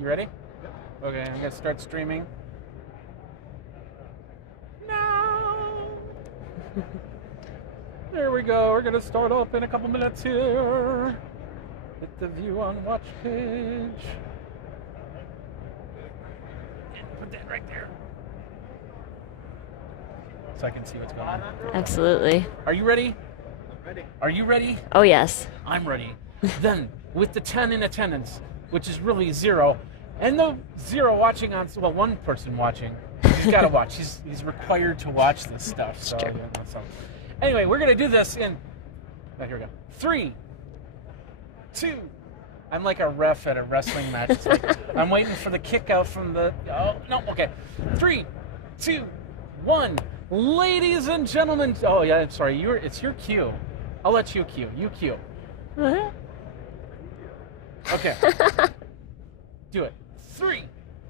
You ready? Okay, I'm gonna start streaming. No. There we go. We're gonna start off in a couple minutes here. Hit the view on watch page. And put that right there, so I can see what's going on. Absolutely. Are you ready? I'm ready. Are you ready? Oh, yes. I'm ready. Then, with the 10 in attendance, which is really 0, and the 0 watching on, well, one person watching, he's got to watch. He's required to watch this stuff. So, Sure. so. Anyway, we're going to do this in, here we go. 3, 2, I'm like a ref at a wrestling match. It's like, I'm waiting for the kick out from the, oh, no, okay. 3, 2, 1. Ladies and gentlemen, oh yeah, I'm sorry, it's your cue. I'll let you cue. You cue. Okay. Do it. 3,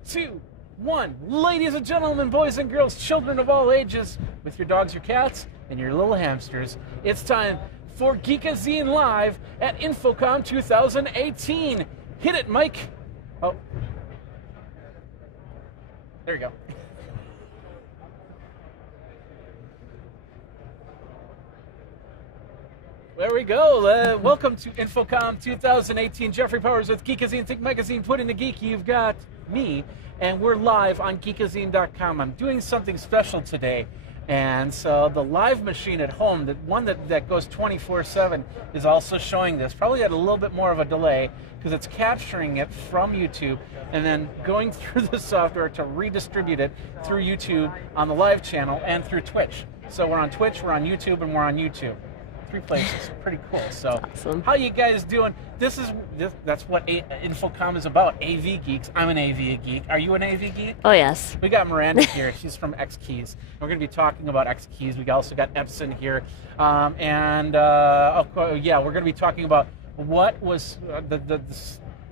2, 1. Ladies and gentlemen, boys and girls, children of all ages, with your dogs, your cats, and your little hamsters, it's time for Geekazine Live at Infocomm 2018. Hit it, Mike. Oh. There you go. There we go. Welcome to Infocomm 2018. Jeffrey Powers with Geekazine, Think Magazine, Put in the Geek. You've got me, and we're live on geekazine.com. I'm doing something special today, and so the live machine at home, the one that goes 24/7, is also showing this. Probably at a little bit more of a delay because it's capturing it from YouTube and then going through the software to redistribute it through YouTube on the live channel and through Twitch. So we're on Twitch, we're on YouTube, and we're on YouTube. 3 places. Pretty cool. So, awesome. How you guys doing? That's what Infocomm is about. AV geeks. I'm an AV geek. Are you an AV geek? Oh, yes. We got Miranda here. She's from XKeys. We're going to be talking about XKeys. We also got Epson here, of course, yeah, we're going to be talking about what was the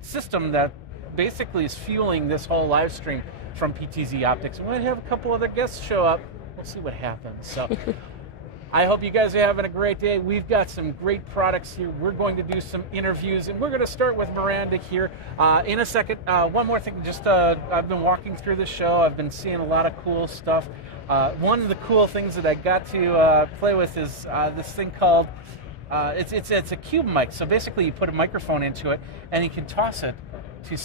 system that basically is fueling this whole live stream from PTZOptics. We're going to have a couple other guests show up. We'll see what happens. So. I hope you guys are having a great day. We've got some great products here. We're going to do some interviews, and we're going to start with Miranda here in a second. One more thing, just I've been walking through the show. I've been seeing a lot of cool stuff. One of the cool things that I got to play with is this thing called, it's a cube mic. So basically you put a microphone into it, and you can toss it to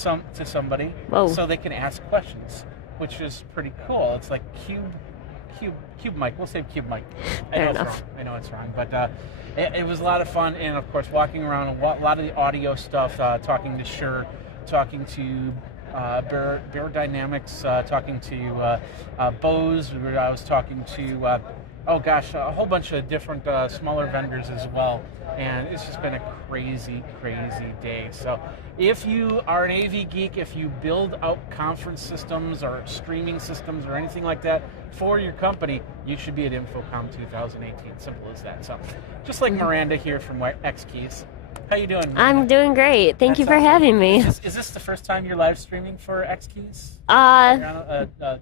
somebody. Whoa. So they can ask questions, which is pretty cool. It's like cube mic. We'll say cube mic. I know it's wrong, but it was a lot of fun, and of course walking around a lot of the audio stuff, talking to Shure, talking to Bear Dynamics, talking to Bose. I was talking to a whole bunch of different smaller vendors as well, and it's just been a crazy day. So if you are an AV geek, if you build out conference systems or streaming systems or anything like that for your company, you should be at Infocomm 2018. Simple as that. So just like Miranda here from XKeys. How you doing, Miranda? I'm doing great. Thank you for having me. Is this the first time you're live streaming for XKeys?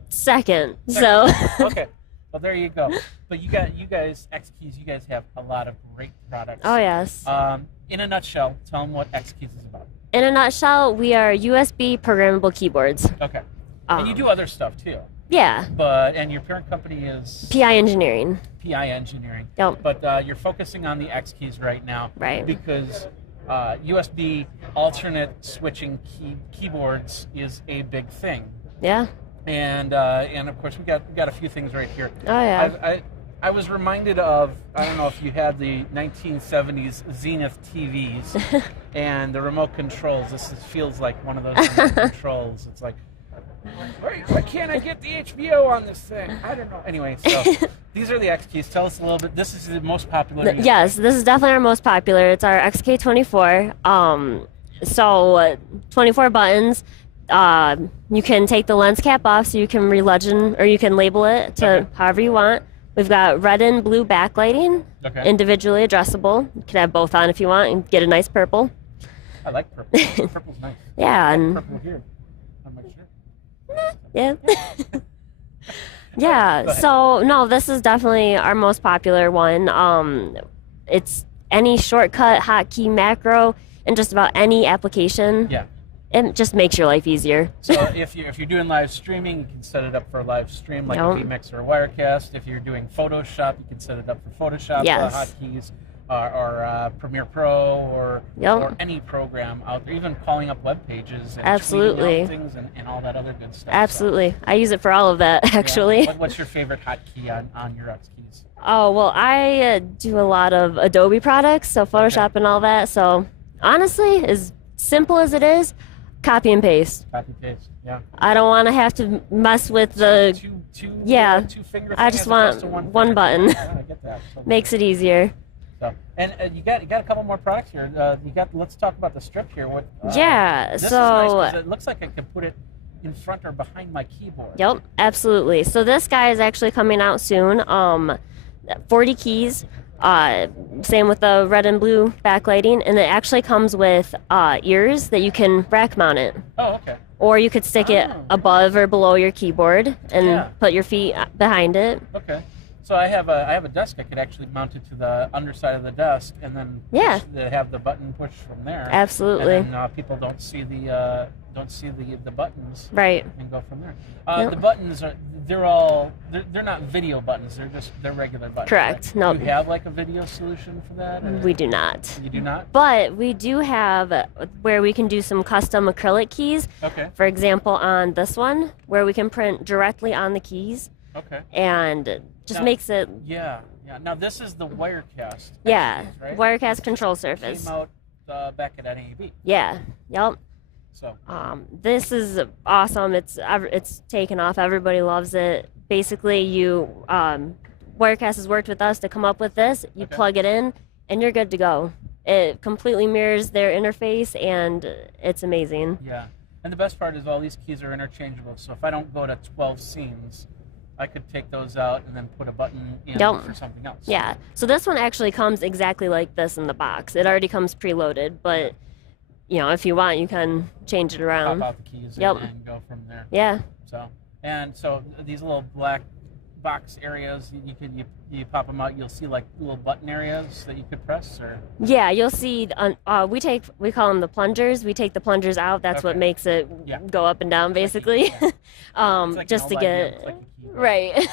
Second. So. Okay. Well, there you go. But you guys, XKeys, you guys have a lot of great products. Oh, yes. In a nutshell, tell them what XKeys is about. In a nutshell, we are USB programmable keyboards. Okay. And you do other stuff too. Yeah. And your parent company is? PI Engineering. PI Engineering. Yep. But you're focusing on the XKeys right now. Right. Because USB alternate switching keyboards is a big thing. Yeah. And of course we got a few things right here. Oh yeah. I was reminded of, I don't know if you had the 1970s Zenith TVs and the remote controls. This feels like one of those remote controls. It's like, why can't I get the HBO on this thing? I don't know. Anyway, so these are the XKeys. Tell us a little bit. This is the most popular. Yes, this is definitely our most popular. It's our XK24. So 24 buttons. You can take the lens cap off, so you can relegend, or you can label it to however you want. We've got red and blue backlighting, individually addressable. You can have both on if you want and get a nice purple. I like purple. Purple's nice. Yeah. And purple here. On my shirt. Yeah. Yeah. So, no, this is definitely our most popular one. It's any shortcut, hotkey, macro, and just about any application. Yeah. It just makes your life easier. So if you're doing live streaming, you can set it up for a live stream like a vMix or a Wirecast. If you're doing Photoshop, you can set it up for Photoshop hotkeys or Premiere Pro or any program out there, even calling up web pages and tweeting out things and all that other good stuff. Absolutely. So, I use it for all of that, actually. Yeah. What's your favorite hotkey on your XKeys? Oh, well, I do a lot of Adobe products, so Photoshop and all that. So honestly, as simple as it is, copy and paste. Copy and paste, yeah. I don't want to have to mess with the two finger. I just want one button. Yeah, I get that. So makes it easier. So, and you got a couple more products here. Let's talk about the strip here. This is nice 'cause it looks like I could put it in front or behind my keyboard. Yep, absolutely. So this guy is actually coming out soon. 40 keys. Same with the red and blue backlighting, and it actually comes with ears that you can rack mount it. Oh, okay. Or you could stick it above or below your keyboard and put your feet behind it. Okay. So I have a desk. I could actually mount it to the underside of the desk, and then have the button push from there. Absolutely. And then people don't see the buttons. Right. And go from there. The buttons they're not video buttons. They're regular buttons. Correct. Right? No. Do you have like a video solution for that? Or? We do not. You do not? But we do have where we can do some custom acrylic keys. Okay. For example, on this one, where we can print directly on the keys. Okay. And just makes it. Yeah. Now this is the Wirecast. Yeah. XKeys, right? Wirecast control surface. Came out back at NAB. Yeah. Yep. So. This is awesome. It's taken off. Everybody loves it. Basically, Wirecast has worked with us to come up with this. You plug it in, and you're good to go. It completely mirrors their interface, and it's amazing. Yeah. And the best part is all these keys are interchangeable. So if I don't go to 12 scenes, I could take those out and then put a button in for something else. Yeah. So this one actually comes exactly like this in the box. It already comes preloaded, but if you want, you can change it around. Pop out the keys and go from there. Yeah. So these little black box areas, you pop them out. You'll see like little button areas that you could press, or you'll see. We call them the plungers. We take the plungers out. That's what makes it go up and down, basically. Just to get right.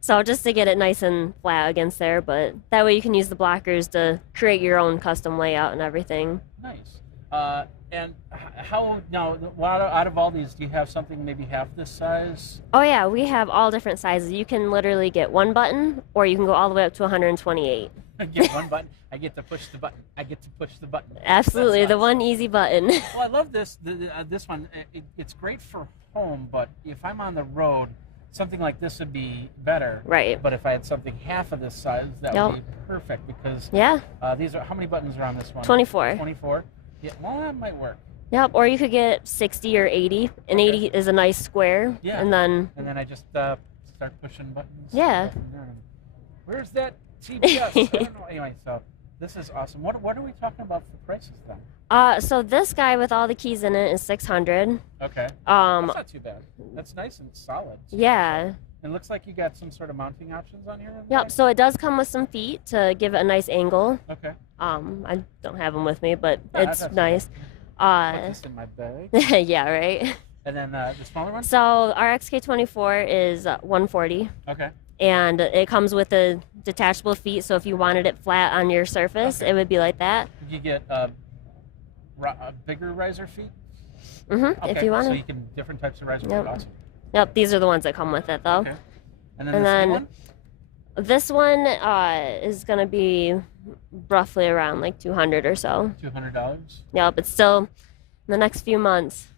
So just to get it nice and flat against there, but that way you can use the blockers to create your own custom layout and everything. Nice. And how now? Out of all these, do you have something maybe half this size? Oh yeah, we have all different sizes. You can literally get one button, or you can go all the way up to 128. Get one button. I get to push the button. I get to push the button. Absolutely, the one easy button. Well, I love this. This one. It's great for home, but if I'm on the road, something like this would be better. Right. But if I had something half of this size, that would be perfect because these are how many buttons are on this one? 24. 24. Yeah, well, that might work. Yep, or you could get 60 or 80. And 80 is a nice square. Yeah. And then I just start pushing buttons. Yeah. Where's that TBS? I don't know. Anyway, so this is awesome. What are we talking about for prices then? So this guy with all the keys in it is $600. Okay. That's not too bad. That's nice and solid. Yeah. It looks like you got some sort of mounting options on here. Yep, so it does come with some feet to give it a nice angle. Okay. I don't have them with me, but it's nice. Put this in my bag. Yeah, right. And then the smaller one? So our XK24 is $140. Okay. And it comes with a detachable feet, so if you wanted it flat on your surface, it would be like that. You get bigger riser feet? Mm-hmm, if you want So you can, different types of riser feet, awesome. Yep, these are the ones that come with it, though. Okay. And then one? This one is going to be roughly around like $200 or so. $200? Yep, it's still in the next few months.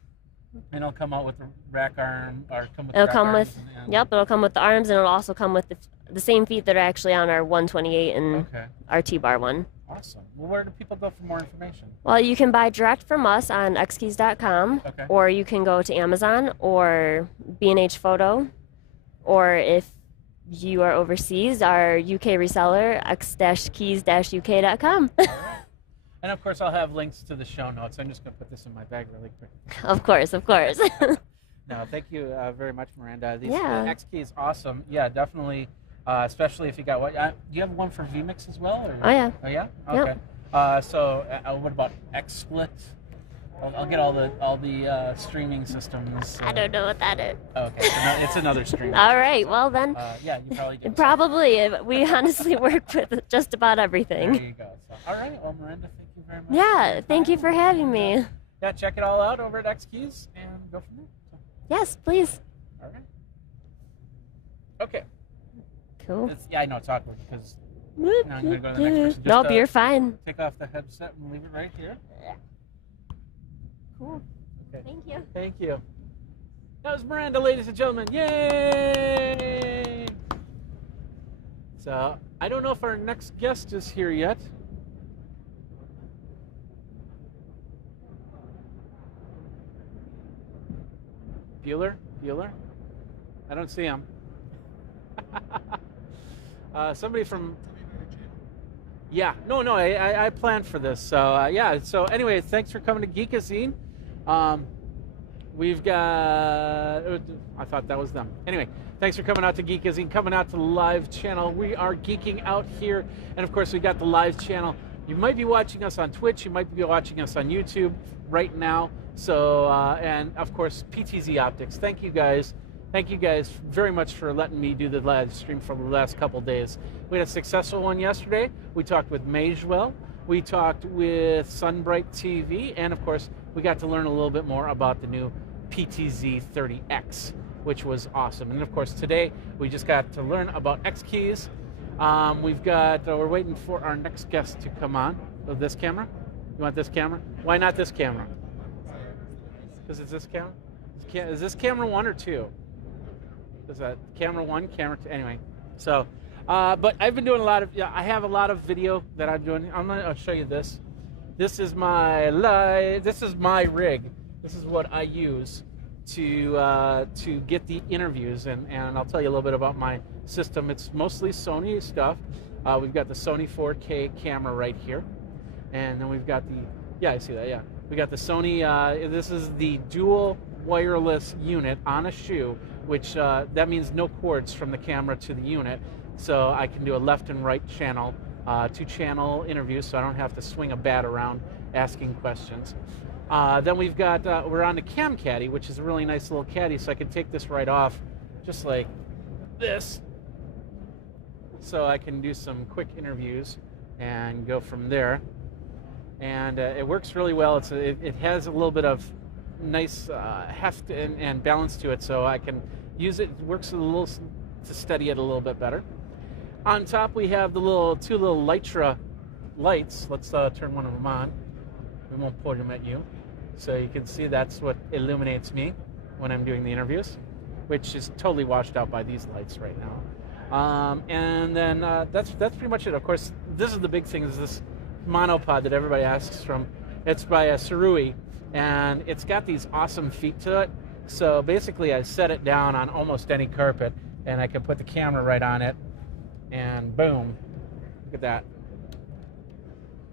And it'll come out with the rack arm, or come with it'll the come rack with, arms yep, it'll come with the arms, and it'll also come with the same feet that are actually on our 128 and our T-bar one. Awesome. Well, where do people go for more information? Well, you can buy direct from us on XKeys.com, or you can go to Amazon or B&H Photo, or if you are overseas, our UK reseller, x-keys-uk.com. And of course, I'll have links to the show notes. I'm just going to put this in my bag really quick. Of course. No, thank you very much, Miranda. These XKeys, awesome. Yeah, definitely. Especially if you got do you have one for vMix as well? Or? Oh yeah. Oh yeah. Okay. Yep. So what about XSplit? I'll get all the streaming systems. I don't know what that is. Okay, so it's another stream. All right, well then. Yeah, you probably do. Probably. We honestly work with just about everything. There you go. So, all right, well, Miranda, thank you very much. Yeah, thank you for having me. Yeah, check it all out over at XKeys and go from there. So. Yes, please. All right. Okay. Cool. Yeah, I know it's awkward because now I'm going to go to the next person. Just, nope, you're fine. Take off the headset and leave it right here. Cool. Okay. Thank you. Thank you. That was Miranda, ladies and gentlemen. Yay! So, I don't know if our next guest is here yet. Bueller? I don't see him. Somebody from... Yeah, no, I planned for this. So, yeah, so anyway, thanks for coming to Geekazine. We've got... I thought that was them. Anyway, thanks for coming out to Geekazine, coming out to the live channel. We are geeking out here. And, of course, we got the live channel. You might be watching us on Twitch. You might be watching us on YouTube right now. So, and, of course, PTZOptics. Thank you guys. Thank you guys very much for letting me do the live stream for the last couple days. We had a successful one yesterday. We talked with Magewell. We talked with Sunbright TV. And, of course, we got to learn a little bit more about the new PTZ30X, which was awesome. And, of course, today we just got to learn about XKeys. We're waiting for our next guest to come on. Oh, this camera? You want this camera? Why not this camera? Because it's this camera? Is this camera 1 or 2? Is that camera 1, camera 2? Anyway, so, but I've been doing a lot of, I have a lot of video that I'm doing. I'll show you this. This is my rig. This is what I use to get the interviews, and I'll tell you a little bit about my system. It's mostly Sony stuff. We've got the Sony 4K camera right here, and then we've got the, yeah, I see that, yeah. We got the Sony, this is the dual wireless unit on a shoe, which that means no cords from the camera to the unit, so I can do a left and right channel, 2-channel interviews, so I don't have to swing a bat around asking questions. Then we've got, we're on the Cam Caddy, which is a really nice little caddy, so I can take this right off, just like this, so I can do some quick interviews and go from there. And it works really well. It has a little bit of nice heft and balance to it, so I can use it. It works a little to steady it a little bit better. On top, we have the two little Lytra lights. Let's turn one of them on. We won't point them at you, so you can see that's what illuminates me when I'm doing the interviews, which is totally washed out by these lights right now. And then that's pretty much it. Of course, this is the big thing. Is this monopod that everybody asks from. It's by Surui, and it's got these awesome feet to it. So basically I set it down on almost any carpet, and I can put the camera right on it, and boom, look at that.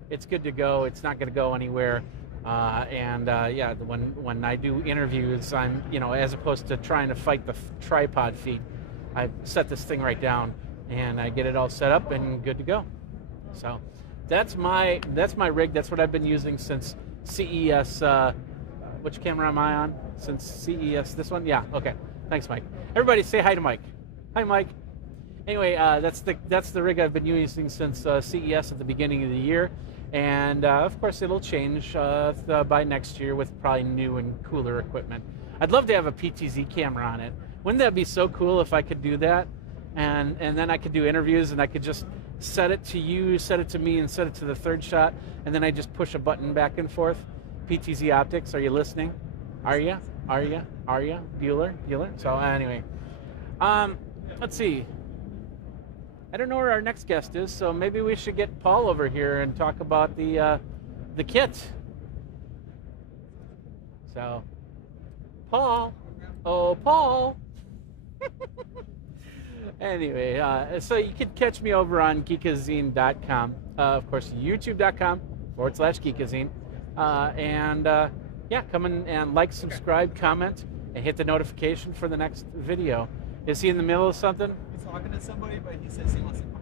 It's good to go. It's not going to go anywhere. Yeah, when I do interviews, I'm, as opposed to trying to fight the tripod feet, I set this thing right down, and I get it all set up and good to go. So that's my rig. That's what I've been using since CES. Which camera am I on? Since CES, this one? Yeah, okay. Thanks, Mike. Everybody say hi to Mike. Hi, Mike. Anyway, that's the rig I've been using since CES at the beginning of the year. And, of course, it'll change by next year with probably new and cooler equipment. I'd love to have a PTZ camera on it. Wouldn't that be so cool if I could do that? And then I could do interviews, and I could just set it to you, set it to me, and set it to the third shot, and then I just push a button back and forth. PTZOptics, are you listening? Are you? Bueller? So anyway, let's see. I don't know where our next guest is, so maybe we should get Paul over here and talk about the kit. So, Paul. Oh, Paul. Anyway, so you can catch me over on geekazine.com. Of course, youtube.com/geekazine. Yeah, come in and like, subscribe, comment, and hit the notification for the next video. Is he in the middle of something? He's talking to somebody, but he says he wants to come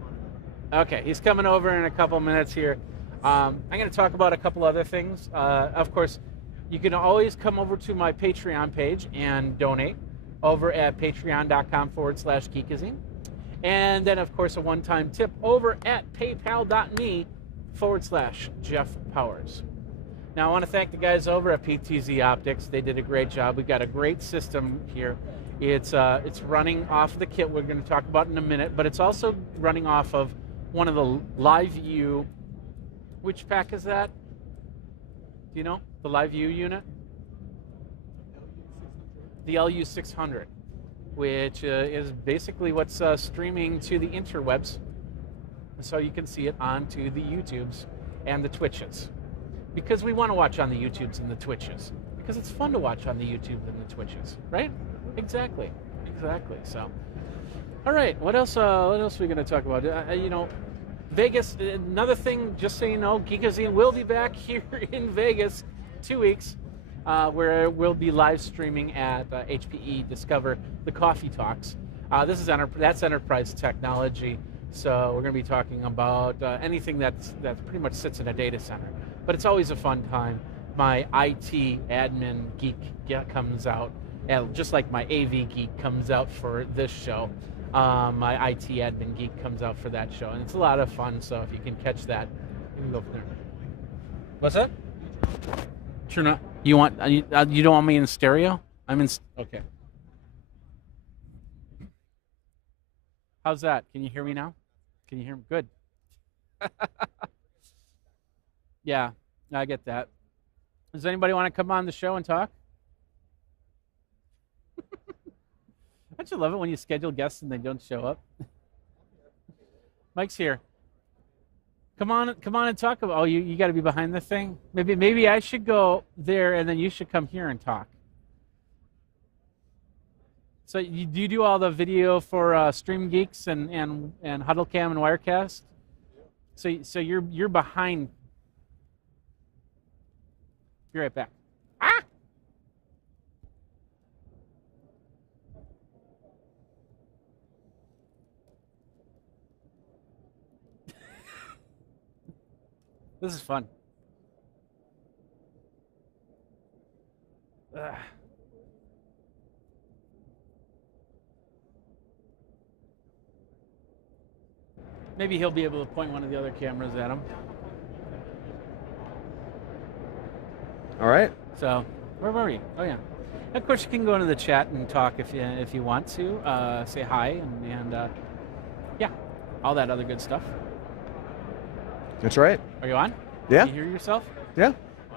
on. Okay, he's coming over in a couple minutes here. I'm going to talk about a couple other things. Of course, You can always come over to my Patreon page and donate over at patreon.com/geekazine. And then, of course, a one-time tip over at paypal.me/Jeff Powers. Now, I want to thank the guys over at PTZOptics. They did a great job. We've got a great system here. It's running off the kit we're going to talk about in a minute, but it's also running off of one of the Live View. Which pack is that? Do you know? The Live View unit? The LU600, which is basically what's streaming to the interwebs, so you can see it onto the YouTubes and the Twitches. Because we want to watch on the YouTubes and the Twitches. Because it's fun to watch on the YouTube and the Twitches, right? Exactly. So, all right. What else? What else are we going to talk about? Vegas. Another thing, just so you know, Geekazine will be back here in Vegas, 2 weeks, where we'll be live streaming at HPE Discover the Coffee Talks. This is that's enterprise technology. So we're going to be talking about anything that pretty much sits in a data center. But it's always a fun time. My IT admin geek comes out, and just like my AV geek comes out for this show, my IT admin geek comes out for that show, and it's a lot of fun. So if you can catch that, you can go from there. What's that? Sure not. You don't want me in stereo? I'm in. Okay. How's that? Can you hear me now? Can you hear me? Good. Yeah, I get that. Does anybody want to come on the show and talk? Don't you love it when you schedule guests and they don't show up? Mike's here. Come on and talk about. Oh, you got to be behind the thing. Maybe I should go there and then you should come here and talk. So do you do all the video for Stream Geeks and HuddleCam and Wirecast? So you're behind. Be right back. Ah! This is fun. Ugh. Maybe he'll be able to point one of the other cameras at him. All right. So, where were we? Oh yeah. Of course, you can go into the chat and talk if you want to. Say hi and yeah, all that other good stuff. That's right. Are you on? Yeah. You hear yourself? Yeah.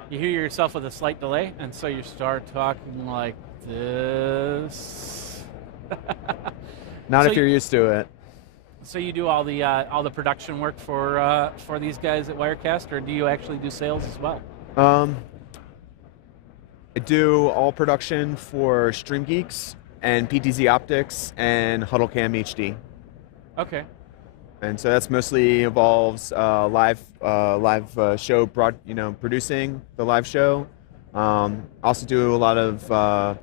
You hear yourself with a slight delay, and so you start talking like this. Not if you're used to it. So you do all the production work for these guys at Wirecast, or do you actually do sales as well? I do all production for Stream Geeks and PTZOptics and HuddleCam HD. Okay. And so that's mostly involves live show producing the live show. Also do a lot of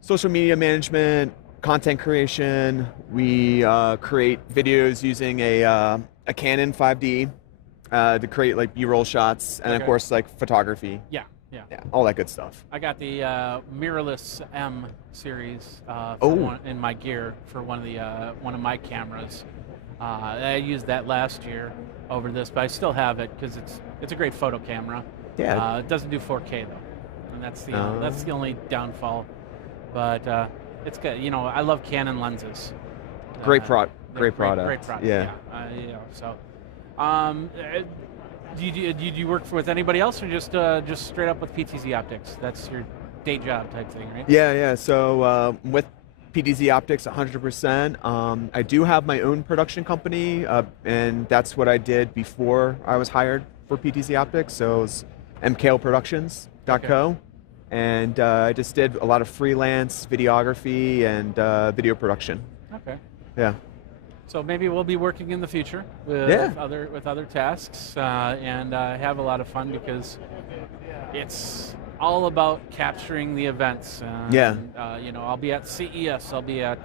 social media management, content creation. We create videos using a Canon 5D to create like B-roll shots, and of course like photography. Yeah, all that good stuff. I got the mirrorless M series in my gear for one of my cameras. I used that last year over this, but I still have it because it's a great photo camera. Yeah. It doesn't do 4K though, and that's the only downfall. But it's good. I love Canon lenses. Great product. Great product. Yeah. So, do you work with anybody else, or just straight up with PTZOptics? That's your day job type thing, right? Yeah. So with PTZOptics, 100%. I do have my own production company, and that's what I did before I was hired for PTZOptics. So it was mklproductions.co, and I just did a lot of freelance videography and video production. Okay. Yeah. So maybe we'll be working in the future with other tasks and have a lot of fun, because it's all about capturing the events. I'll be at CES, I'll be at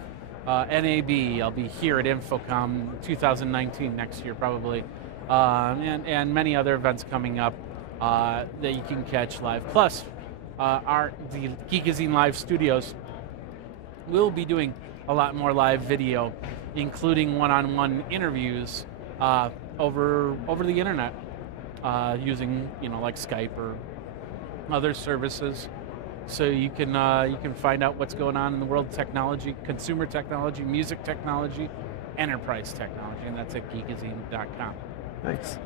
NAB, I'll be here at Infocomm 2019 next year probably, and many other events coming up. that you can catch live. Plus, the Geekazine Live Studios will be doing a lot more live video, including one-on-one interviews over the internet, using like Skype or other services. So you can find out what's going on in the world of technology, consumer technology, music technology, enterprise technology, and that's at geekazine.com. Thanks.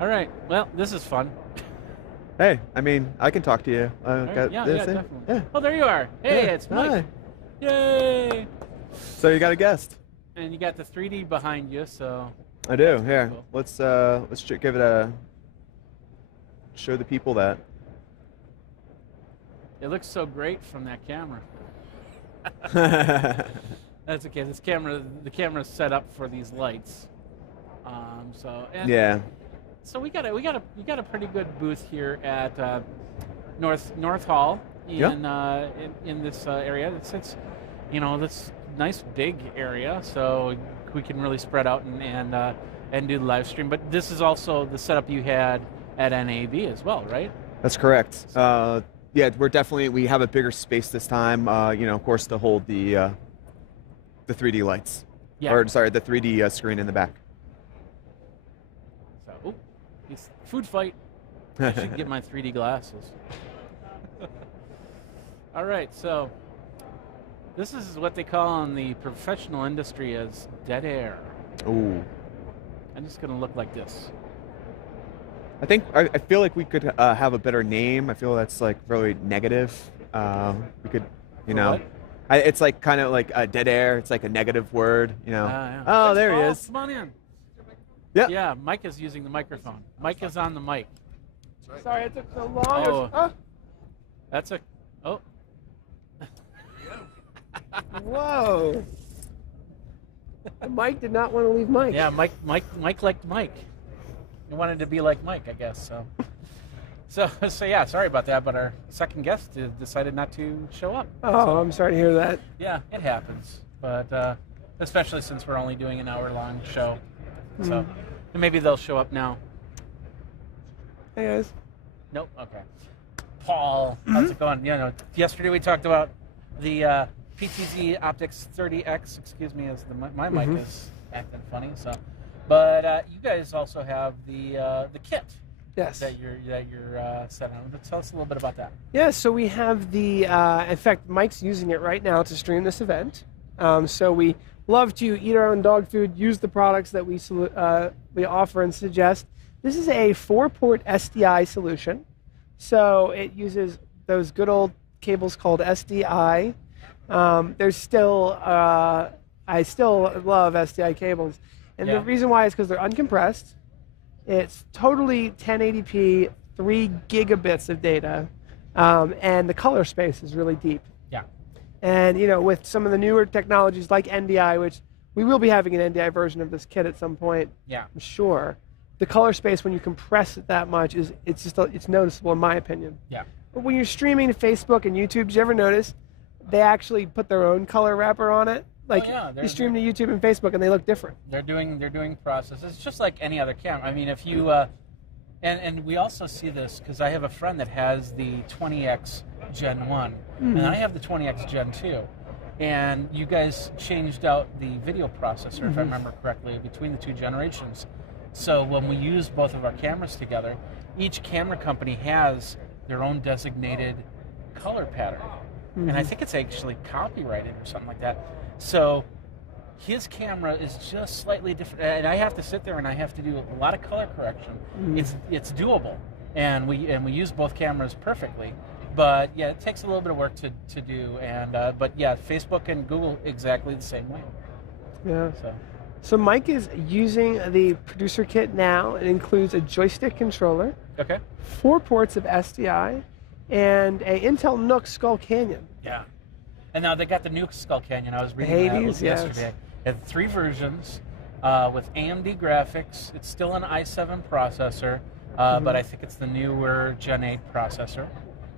All right. Well, this is fun. Hey, I mean, I can talk to you. Right. Yeah, definitely. Yeah. Oh, there you are. Hey, it's Mike. Hi. Yay! So you got a guest. And you got the 3D behind you, so. I do. Here, cool. let's give it a. Show the people that. It looks so great from that camera. That's okay. The camera's set up for these lights. Yeah. So we got a pretty good booth here at North Hall in this area. It's this nice big area, so we can really spread out and do the live stream. But this is also the setup you had at NAB as well, right? That's correct. Yeah, we have a bigger space this time. Of course, to hold the 3D lights. Yeah. Or sorry, the 3D screen in the back. So, food fight. I should get my 3D glasses. All right, so this is what they call in the professional industry as dead air. Ooh. I'm just gonna look like this. I feel like we could have a better name. I feel that's like really negative. We could, it's like kind of like dead air. It's like a negative word, Yeah. Oh, there he is. Come on in. Yeah. Yeah, Mike is using the microphone. Mike is on the mic. Sorry it took so long. Oh. Whoa. Mike did not want to leave Mike. Yeah, Mike liked Mike. He wanted to be like Mike, I guess. So yeah, sorry about that, but our second guest decided not to show up. Oh, I'm sorry to hear that. Yeah, it happens. But especially since we're only doing an hour-long show. So maybe they'll show up now. Hey, guys. Nope. Okay. Paul, how's it going? Yesterday we talked about the PTZOptics 30X. Excuse me, as my mic is acting funny. So, but you guys also have the kit. Yes. That you're setting on. Tell us a little bit about that. Yeah. So we have the. In fact, Mike's using it right now to stream this event. So we love to eat our own dog food, use the products that we offer and suggest. This is a 4-port SDI solution. So it uses those good old cables called SDI. There's still, I still love SDI cables. And the reason why is because they're uncompressed. It's totally 1080p, 3 gigabits of data, and the color space is really deep. Yeah. And, with some of the newer technologies like NDI, which we will be having an NDI version of this kit at some point, I'm sure. The color space, when you compress it that much, it's noticeable in my opinion. Yeah. But when you're streaming to Facebook and YouTube, did you ever notice they actually put their own color wrapper on it? Like you stream to YouTube and Facebook and they look different. They're doing processes. It's just like any other camera. I mean, if you and we also see this because I have a friend that has the 20X Gen 1 and I have the 20X Gen 2. And you guys changed out the video processor, if I remember correctly, between the two generations. So when we use both of our cameras together, each camera company has their own designated color pattern. And I think it's actually copyrighted or something like that. So his camera is just slightly different. And I have to sit there and I have to do a lot of color correction. It's doable. And we use both cameras perfectly. But yeah, it takes a little bit of work to do. And but yeah, Facebook and Google exactly the same way. Yeah. So Mike is using the producer kit now. It includes a joystick controller, 4 ports of SDI, and a Intel NUC Skull Canyon. Yeah. And now they got the new Skull Canyon. I was reading that yesterday. It had 3 versions with AMD graphics. It's still an i7 processor, but I think it's the newer Gen 8 processor.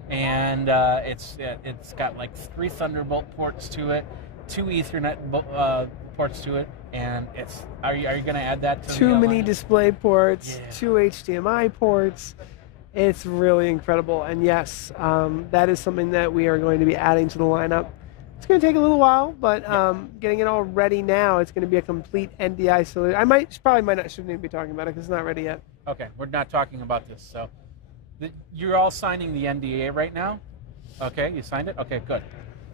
And it's got like 3 Thunderbolt ports to it, 2 Ethernet ports to it, and it's. Are you going to add that to 2 mini display ports, 2 HDMI ports. It's really incredible. And yes, that is something that we are going to be adding to the lineup. It's going to take a little while, but getting it all ready now, it's going to be a complete NDI solution. I shouldn't even be talking about it because it's not ready yet. Okay, we're not talking about this. So you're all signing the NDA right now? Okay, you signed it? Okay, good.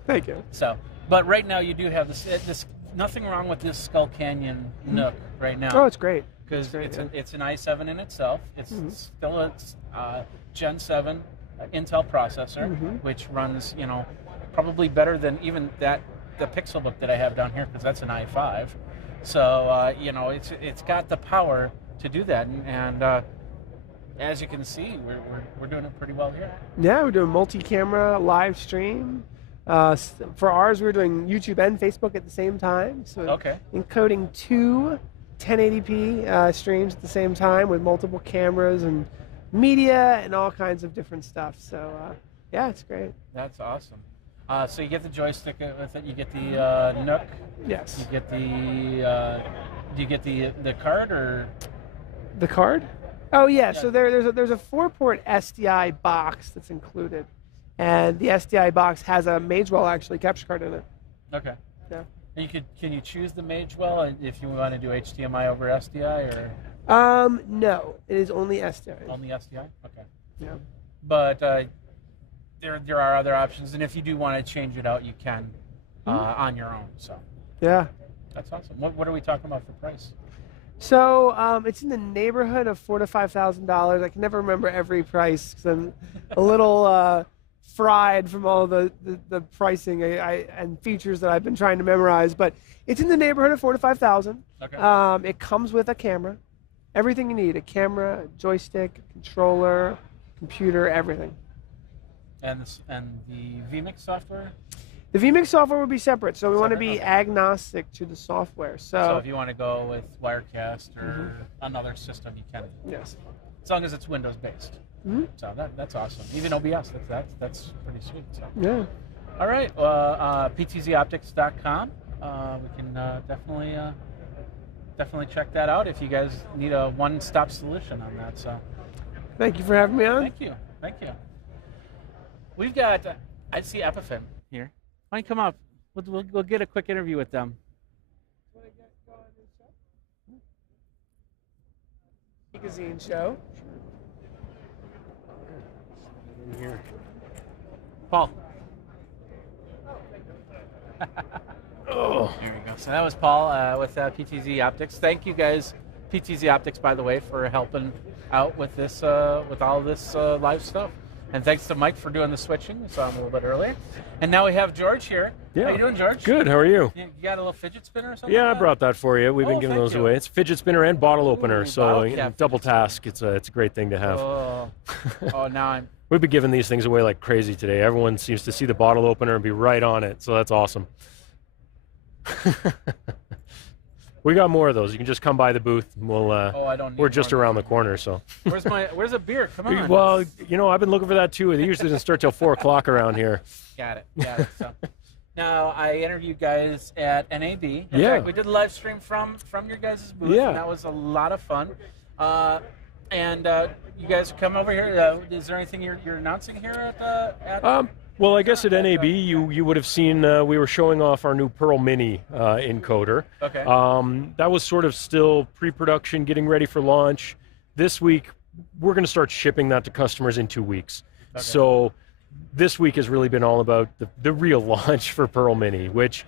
Thank you. So, but right now you do have this nothing wrong with this Skull Canyon Nook right now. Oh, it's great. Because it's an i7 in itself. It's still a Gen 7 Intel processor, which runs, probably better than even the Pixelbook that I have down here, because that's an i5. So, it's got the power to do that. And as you can see, we're doing it pretty well here. Yeah, we're doing multi-camera live stream. For ours, we're doing YouTube and Facebook at the same time. So encoding two 1080p streams at the same time with multiple cameras and media and all kinds of different stuff. So yeah, it's great. That's awesome. So you get the joystick with it. You get the Nook. Yes. You get the. Do you get the card or? The card? Oh yeah. So there's a 4-port SDI box that's included, and the SDI box has a Magewell actually capture card in it. Okay. Yeah. Can you choose the Magewell if you want to do HDMI over SDI or? No, it is only SDI. Only SDI? Okay. Yeah. But there are other options, and if you do want to change it out, you can on your own. So. Yeah. That's awesome. What are we talking about for price? So it's in the neighborhood of $4,000 to $5,000. I can never remember every price because I'm a little fried from all the pricing and features that I've been trying to memorize. But it's in the neighborhood of $4,000 to $5,000. Okay. It comes with a camera, everything you need: a camera, a joystick, a controller, computer, everything. And the vMix software? The vMix software would be separate, so we want to be agnostic to the software. So if you want to go with Wirecast or another system, you can. Yes. As long as it's Windows based. So that's awesome. Even OBS, that's pretty sweet. So. Yeah. All right. Well, PTZOptics.com. We can definitely check that out if you guys need a one-stop solution on that. So. Thank you for having me on. Thank you. We've got. I see Epson here. Why don't you come up? We'll get a quick interview with them. Geekazine show. Here. Paul. Oh. Here we go. So that was Paul with PTZ Optics. Thank you guys, PTZ Optics, by the way, for helping out with this, with all this live stuff. And thanks to Mike for doing the switching. We saw him a little bit earlier. And now we have George here. Yeah. How you doing, George? Good. How are you? You got a little fidget spinner or something? Yeah, I brought that for you. We've been giving those away. It's fidget spinner and bottle opener, so double task. It's a great thing to have. Oh, now I'm. We've been giving these things away like crazy today. Everyone seems to see the bottle opener and be right on it, so that's awesome. We got more of those. You can just come by the booth. We're just around the corner, so. Where's a beer? Come on. Well, I've been looking for that too. They usually doesn't start till 4 o'clock around here. Got it. So, now I interviewed guys at NAB. In fact, we did a live stream from your guys' booth. Yeah. And that was a lot of fun. And you guys come over here. Is there anything you're announcing here at? Well, I guess at NAB you would have seen we were showing off our new Pearl Mini encoder. Okay. That was sort of still pre-production, getting ready for launch. This week, we're going to start shipping that to customers in 2 weeks. Okay. So this week has really been all about the real launch for Pearl Mini, which,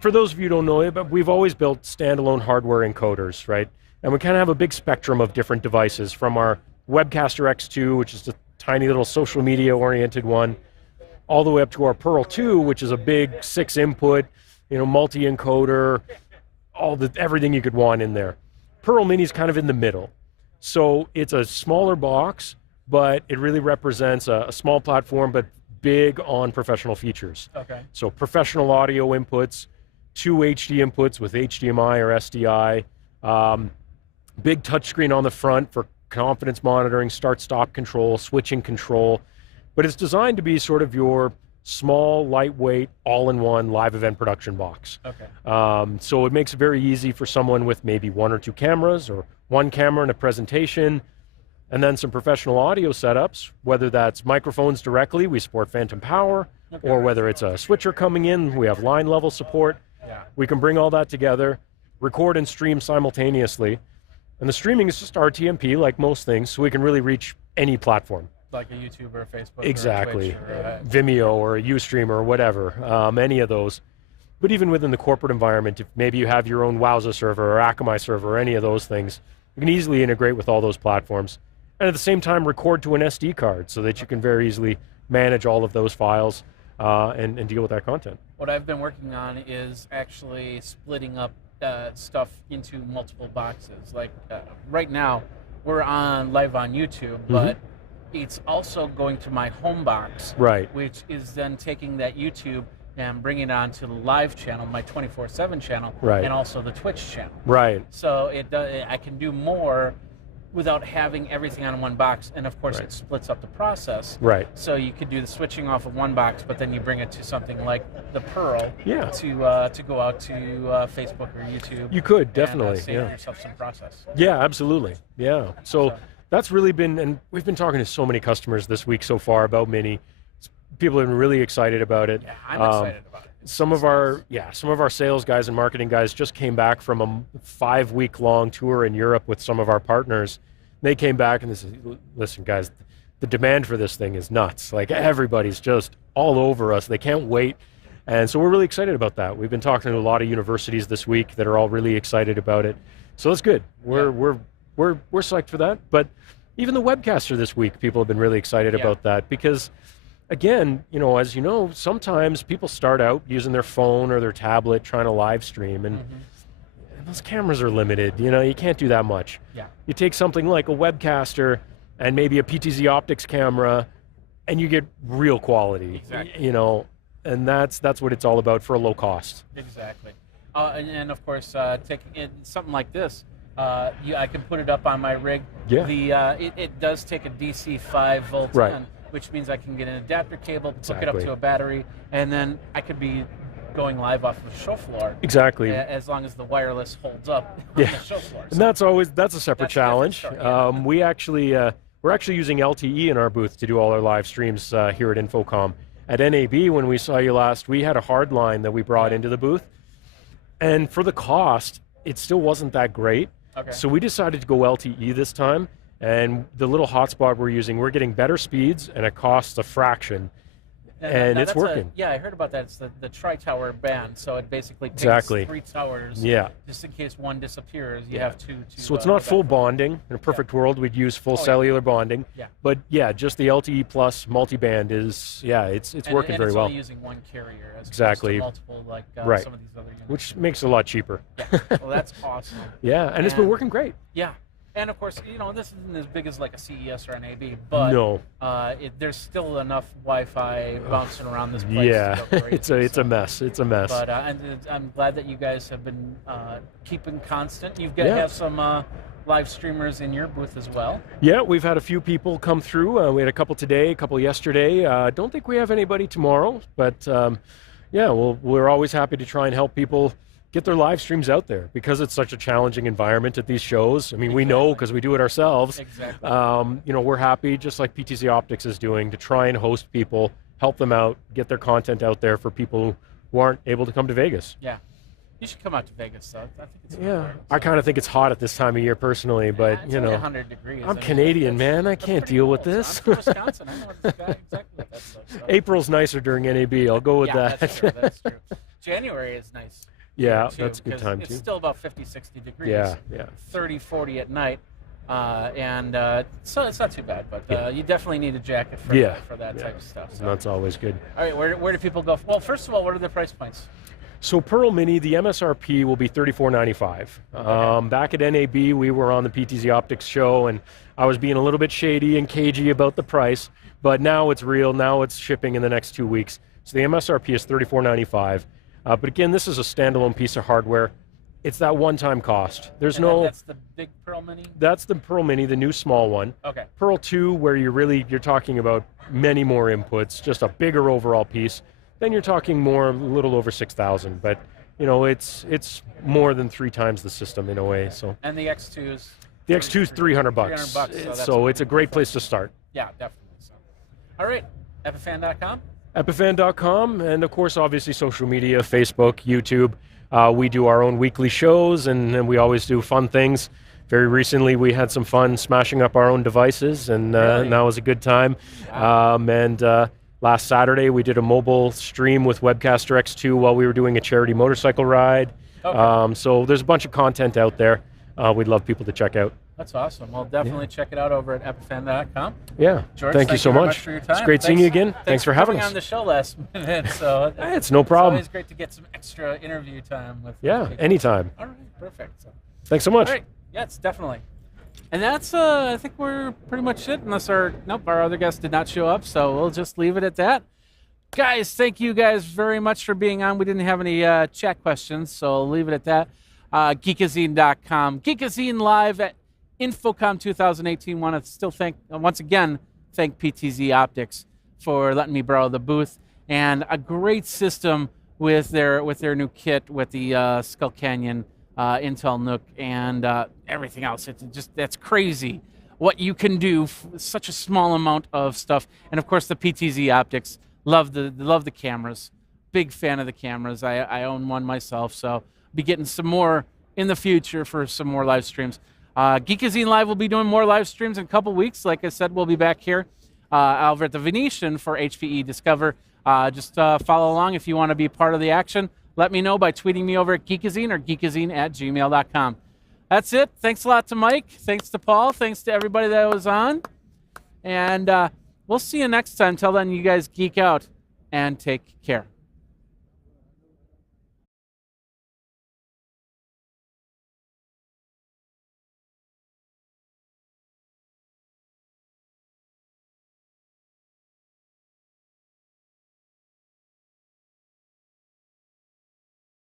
for those of you who don't know it, but we've always built standalone hardware encoders, right? And we kind of have a big spectrum of different devices, from our Webcaster X2, which is a tiny little social media oriented one, all the way up to our Pearl 2, which is a big 6-input, multi-encoder, everything you could want in there. Pearl Mini is kind of in the middle. So it's a smaller box, but it really represents a small platform, but big on professional features. Okay. So professional audio inputs, 2 HD inputs with HDMI or SDI, big touchscreen on the front for confidence monitoring, start-stop control, switching control, but it's designed to be sort of your small, lightweight, all-in-one live event production box. Okay. So it makes it very easy for someone with maybe 1 or 2 cameras or 1 camera and a presentation. And then some professional audio setups, whether that's microphones directly, we support phantom power, or whether it's a switcher coming in, we have line level support. Yeah. We can bring all that together, record and stream simultaneously. And the streaming is just RTMP, like most things, so we can really reach any platform. Like a YouTube or a Facebook Exactly. or a Twitch or Vimeo or a Ustream or whatever, any of those. But even within the corporate environment, if maybe you have your own Wowza server or Akamai server or any of those things, you can easily integrate with all those platforms. And at the same time, record to an SD card so that you can very easily manage all of those files and deal with that content. What I've been working on is actually splitting up stuff into multiple boxes. Like right now, we're live on YouTube, but it's also going to my home box, right? Which is then taking that YouTube and bringing it onto the live channel, my 24/7 channel, right, and also the Twitch channel. Right. So I can do more without having everything on one box, and of course it splits up the process. Right. So you could do the switching off of one box, but then you bring it to something like the Pearl to go out to Facebook or YouTube. You could definitely save yourself some process. Yeah, absolutely. Yeah. So that's really been, and we've been talking to so many customers this week so far about Mini. People have been really excited about it. Yeah, I'm excited about it. Some of our sales guys and marketing guys just came back from a 5-week-long tour in Europe with some of our partners. They came back and they said, listen guys, the demand for this thing is nuts. Like everybody's just all over us. They can't wait. And so we're really excited about that. We've been talking to a lot of universities this week that are all really excited about it. So that's good. We're psyched for that. But even the webcaster this week, people have been really excited about that because again, as you know, sometimes people start out using their phone or their tablet trying to live stream, and those cameras are limited. You can't do that much. Yeah. You take something like a webcaster and maybe a PTZOptics camera, and you get real quality. Exactly. And that's what it's all about for a low cost. Exactly. And of course, taking something like this, I can put it up on my rig. Yeah. It does take a DC 5 volt in, which means I can get an adapter cable, hook it up to a battery, and then I could be going live off of the show floor. Exactly. As long as the wireless holds up on the show floor. So and that's a separate challenge. We're actually using LTE in our booth to do all our live streams here at Infocomm. At NAB, when we saw you last, we had a hard line that we brought into the booth, and for the cost, it still wasn't that great. Okay. So we decided to go LTE this time. And the little hotspot we're using, we're getting better speeds and it costs a fraction. And it's working. I heard about that. It's the tri-tower band. So it basically takes 3 towers. Yeah. Just in case one disappears, you have two. So it's not full bonding. In a perfect world, we'd use full cellular bonding. Yeah. But just the LTE plus multiband is, it's working very well. It's only using one carrier as opposed to multiple, like some of these other units. Which makes it a lot cheaper. Yeah. Well, that's awesome. And it's been working great. Yeah. And of course, this isn't as big as like a CES or an AB, but there's still enough Wi-Fi bouncing around this place. Yeah, to go crazy, it's a mess. It's a mess. But I'm glad that you guys have been keeping constant. You've got to have some live streamers in your booth as well. Yeah, we've had a few people come through. We had a couple today, a couple yesterday. Don't think we have anybody tomorrow, but we're always happy to try and help people get their live streams out there because it's such a challenging environment at these shows. I mean, we know because we do it ourselves. Exactly. We're happy, just like PTZOptics is doing, to try and host people, help them out, get their content out there for people who aren't able to come to Vegas. Yeah. You should come out to Vegas, though. I think it's I kind of think it's hot at this time of year personally, but it's only 100 degrees. I'm Canadian, man. I can't deal with this. I'm from Wisconsin. I know exactly what that stuff. So. April's nicer during NAB. I'll go with that. That's true. That's true. January is nice. Yeah, that's a good time it's too. It's still about 50, 60 degrees. Yeah. 30, 40 at night. So it's not too bad, but you definitely need a jacket for that type of stuff. So. That's always good. All right, where do people go? Well, first of all, what are the price points? So Pearl Mini, the MSRP will be $34.95. Okay. Back at NAB, we were on the PTZOptics show, and I was being a little bit shady and cagey about the price, but now it's real. Now it's shipping in the next 2 weeks. So the MSRP is $34.95. But again, this is a standalone piece of hardware. It's that one-time cost. That's the big Pearl Mini? That's the Pearl Mini, the new small one. Okay. Pearl 2, where you're talking about many more inputs, just a bigger overall piece. Then you're talking a little over 6,000. But it's more than 3 times the system in a way. So. And the X2s? The X2 is $300. $300, So it's a great place to start. Yeah, definitely. So, all right, epifan.com. Epifan.com, and of course, obviously, social media, Facebook, YouTube. We do our own weekly shows, and we always do fun things. Very recently, we had some fun smashing up our own devices, and that was a good time. Wow. Last Saturday, we did a mobile stream with Webcaster X2 while we were doing a charity motorcycle ride. Okay. So there's a bunch of content out there we'd love people to check out. That's awesome. Well, definitely check it out over at epifan.com. Yeah. George, thank you so much for your time. It's great seeing you again. Thanks for having us. On the show last minute. So it's no problem. It's always great to get some extra interview time with people. Anytime. All right, perfect. So, thanks so much. All right. Yes, definitely. And that's, I think we're pretty much it, unless our other guest did not show up, so we'll just leave it at that. Guys, thank you guys very much for being on. We didn't have any chat questions, so I'll leave it at that. Geekazine.com. Geekazine live at Infocomm 2018. Want to still once again thank PTZOptics for letting me borrow the booth, and a great system with their new kit with the Skull Canyon Intel NUC and everything else. That's crazy what you can do with such a small amount of stuff. And of course the PTZOptics, love the cameras. Big fan of the cameras. I own one myself, so be getting some more in the future for some more live streams. Geekazine Live will be doing more live streams in a couple weeks. Like I said, we'll be back here over at the Venetian for HPE Discover. Just follow along if you want to be part of the action. Let me know by tweeting me over at Geekazine or geekazine@gmail.com. That's it. Thanks a lot to Mike. Thanks to Paul. Thanks to everybody that was on. And we'll see you next time. Till then, you guys geek out and take care.